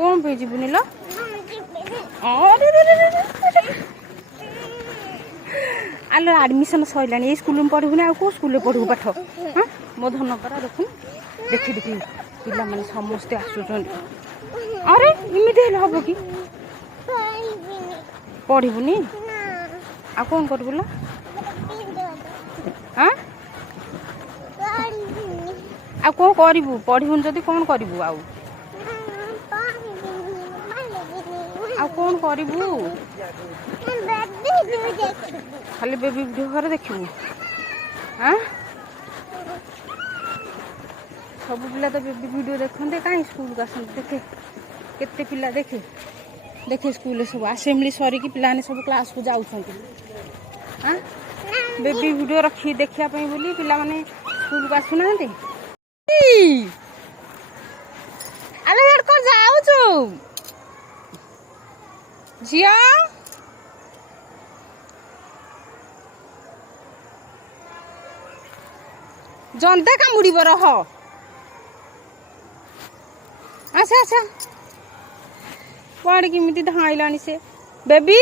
कौन पे जीवनी लो आलो एडमिशन सैला ये स्कूल में पढ़ू ना कौ स्कूल पढ़ू पाठ हाँ मो धन परा देखु देखी देखी पिला माने समस्ते आसुचन अरे इमिते हेले हबो कि पढ़बुनी आ कौन करबु ला हाँ आ कौन करबु पढ़बुन जदी कौन करबु आ कौन करबु खाली बेबी वीडियो घर देखिबु हाँ सब पिला तो बेबी वीडियो देखते कहीं स्कूल का देखे केते पिला देखे देखे स्कूल सब असेंबली सरिकी पिलाने सब क्लास को जाऊँ हाँ बेबी वीडियो रखी देखापी बोली पिला माने स्कूल को आसुना अरे यार कौन जाऊ झिया जंते कामुड़ी रह अच्छा अच्छा पढ़ किमिति धाइलानी से बेबी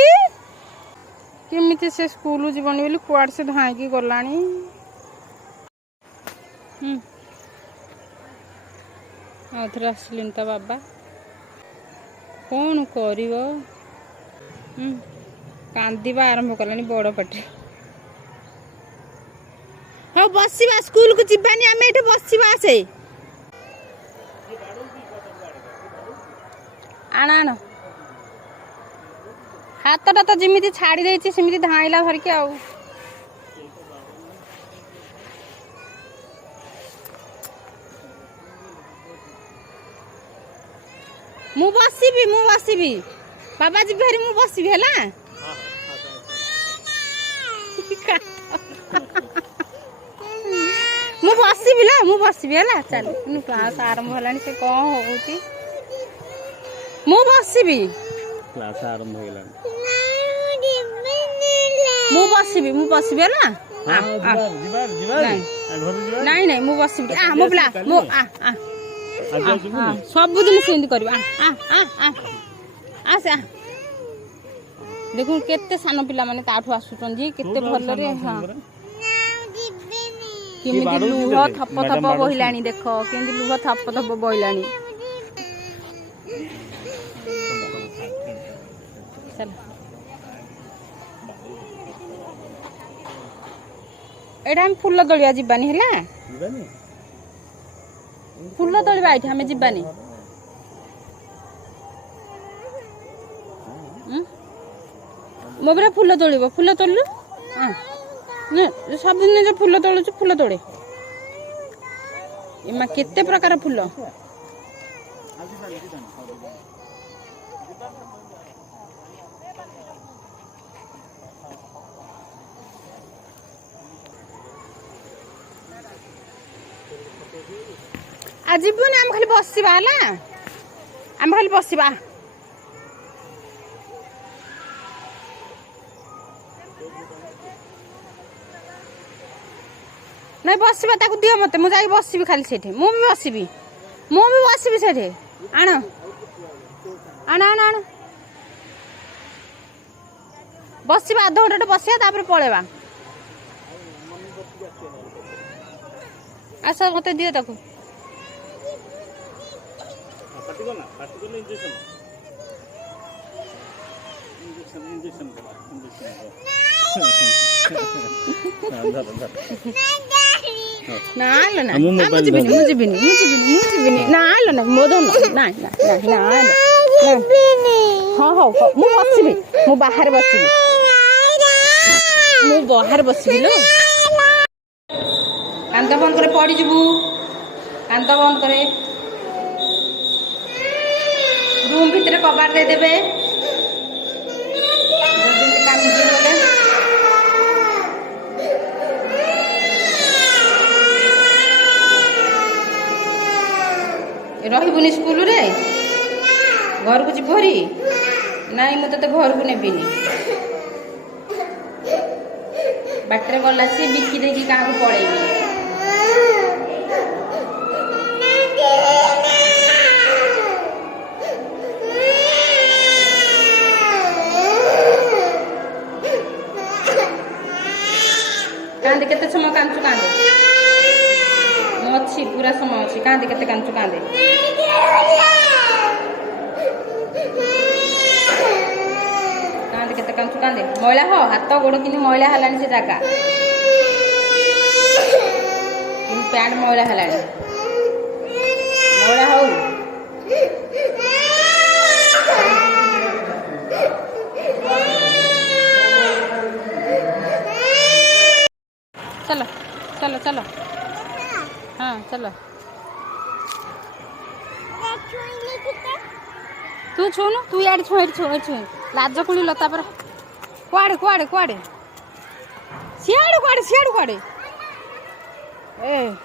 किमिति से स्कूल जीवनी बोली कुआड़ से धाइकी गलानी आउथरे आसिलिन ता बाबा कौन कर कांदीबा आरंभ कलानी बड़ पाटे हाँ बसवा स्कूल को जीवानी आम ये बसवा से आण आण हाथटा तो जमी छाड़ी देती सेमती धाइला धरिकी आउ मु बसबी बाबा जी भारी मु बसबी है मु बसबी है चल क्लास आरंभ है से कौन होती मु बसबी क्लास आरंभ हो गला मु बसबी है नहीं नहीं मु बसबी आ मो पिला मो आ आ सब दिन सेंद करबा आ आ आ आ से देखु केते सान पिला माने ताठू आसुचन जी केते भल रे हां केमिति लुह थप थप बहिलानी देखो केमिति लुह थप थप बहिलानी चल एडा हम फूल दलिया जीवानी हैला फूल तोड़वा ये आम जीवानी मो बरा फूल तोड़ फूल तोड़लु हाँ सब दिन जो फूल तोड़ुच फूल तोड़े इमा केते प्रकार फूल आज जीवन आम खाली बसवा आम खाली बसवा नहीं बसवा ताकू दियो मत मुझे बसबी खाली सेठे मु भी बसबी सेठे आण आण आण आण बसवा आध घंटा बसवा तापर पळेवा आस मत दियो ताकू ना लो ना मुझे भी ना लो ना मोदन ना ना ना हाँ हाँ मु बसबी मु बाहर बसबी लो कांद बंद करे पड़ी जीवु कांद बंद करे रूम भितर कबाड़ दे देबे रही स्कूल रे घर को जीवरी नाई मु ते घर को नेबिनी बाटर गला सी बिकी देकी क्या पड़ेगी କାନ୍ଦେ କେତେ କାନ୍ଦୁଛୁ କାନ୍ଦେ କାନ୍ଦେ କେତେ କାନ୍ଦୁଛୁ କାନ୍ଦେ ମଇଳା ହ ହାତ ଗୋଡ଼ କିନ୍ତୁ ମଇଳା ହେଲାଣି ସେ ଜାଗା କିନ୍ତୁ ପ୍ୟାଣ୍ଟ ମଇଳା ହେଲାଣି ମଇଳା ହଉ चलो चलो चलो हाँ चलो तू छूनु तू यार छू लाज कुड़ी लता पर कुआड़े कुआड़े कुआड़े सियाड़े कुआड़े ए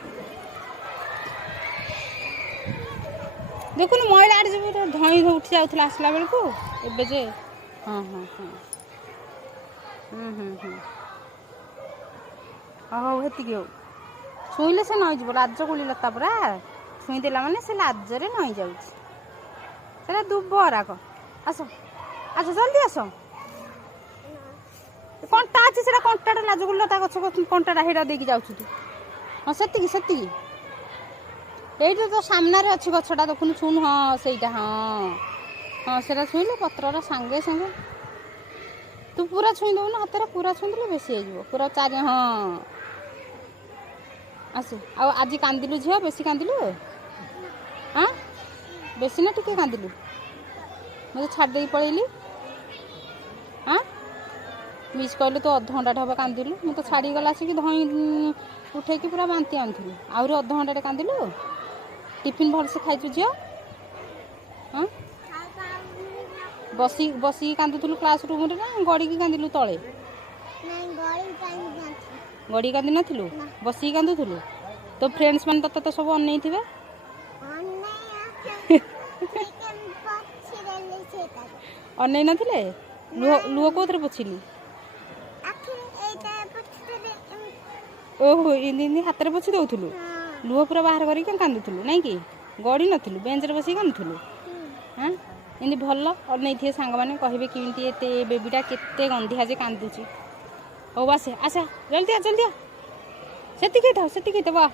देखुन महिला आड़े जब धई उठी जाऊला आसला बेल को एबे जे हाँ हाँ हाँ ହଉ ହେତିକି ହଉ ଛୁଇଁଲେ ସେ ନଇଯିବ ଲାଜ କୁଳି ଲତା ପୁରା ଛୁଇଁଦେଲା ମାନେ ସେ ଲାଜରେ ନଇ ଯାଉଛି ସେଟା ଦୁବ ରାଗ ଆସ ଆସ ଜଲ୍ଦି ଆସ କଣ୍ଟା ଅଛି ସେଟା କଣ୍ଟାଟା ଲାଜ କୁଳି ଲତା ଗଛ କଣ୍ଟାଟା ହେଇଟା ଦେଇକି ଯାଉଛୁ ତୁ ହଁ ସେତିକି ସେତିକି ଏଇଠି ତ ସାମ୍ନାରେ ଅଛି ଗଛଟା ଦେଖୁନୁ ଛୁଇଁଲୁ ହଁ ସେଇଟା ହଁ ହଁ ସେଟା ଛୁଇଁଲୁ ପତ୍ରର ସାଙ୍ଗେ ସାଙ୍ଗେ ତୁ ପୁରା ଛୁଇଁ ଦେଉନୁ ହାତରେ ପୁରା ଛୁଇଁଦେଲେ ବେଶୀ ହେଇଯିବ ପୁରା ଚାରି ହଁ ଆସେ ଆଉ ଆଜି କାନ୍ଦିଲୁ ଝିଅ ବେଶୀ କାନ୍ଦିଲୁ ହଁ ବେଶୀ ନା ଟିକେ କାନ୍ଦିଲୁ ମୁଁ ଛାଡ଼ି ଦେଇକି ପଳେଇଲି ହଁ ମିସ୍ କହିଲୁ ତୁ ଅଧଘଣ୍ଟାଟେ ହେବ କାନ୍ଦିଲୁ ମୁଁ ତ ଛାଡ଼ିକି ଗଲା ଆସିକି ଧଇଁ ଉଠେଇକି ପୁରା ବାନ୍ତି ଆଣିଥିଲି ଆହୁରି ଅଧଘଣ୍ଟାଟେ କାନ୍ଦିଲୁ ଟିଫିନ୍ ଭଲସେ ଖାଇଛୁ ଝିଅ ହଁ ବସିକି କାନ୍ଦୁଥିଲୁ କ୍ଲାସ୍ ରୁମ୍ରେ ନା ଗଡ଼ିକି କାନ୍ଦିଲୁ ତଳେ ଗଡ଼ି କାନ୍ଦି ନଥିଲୁ ବସିକି କାନ୍ଦୁଥିଲୁ ତୋ ଫ୍ରେଣ୍ଡସ୍ ମାନେ ତତେ ତ ସବୁ ଅନେଇଥିବେ ଅନେଇ ନଥିଲେ ଲୁହ କୋଉଥିରେ ପୋଛିଲୁ ଓହୋ ଏମିତି ହାତରେ ପୋଛି ଦେଉଥିଲୁ ଲୁହ ପୁରା ବାହାର କରିକି କାନ୍ଦୁଥିଲୁ ନାଇଁ କି ଗଡ଼ି ନଥିଲୁ ବେଞ୍ଚରେ ବସିକି କାନ୍ଦୁଥିଲୁ ହଁ ଏମିତି ଭଲ ଅନେଇଥିବେ ସାଙ୍ଗମାନେ କହିବେ କେମିତି ଏତେ ବେବିଟା କେତେ ଗନ୍ଧିଆ ଯେ କାନ୍ଦୁଛି ହଉ ଆସେ ଆସ ଜଲ୍ଦି ଆ ସେତିକି ଥାଉ ବା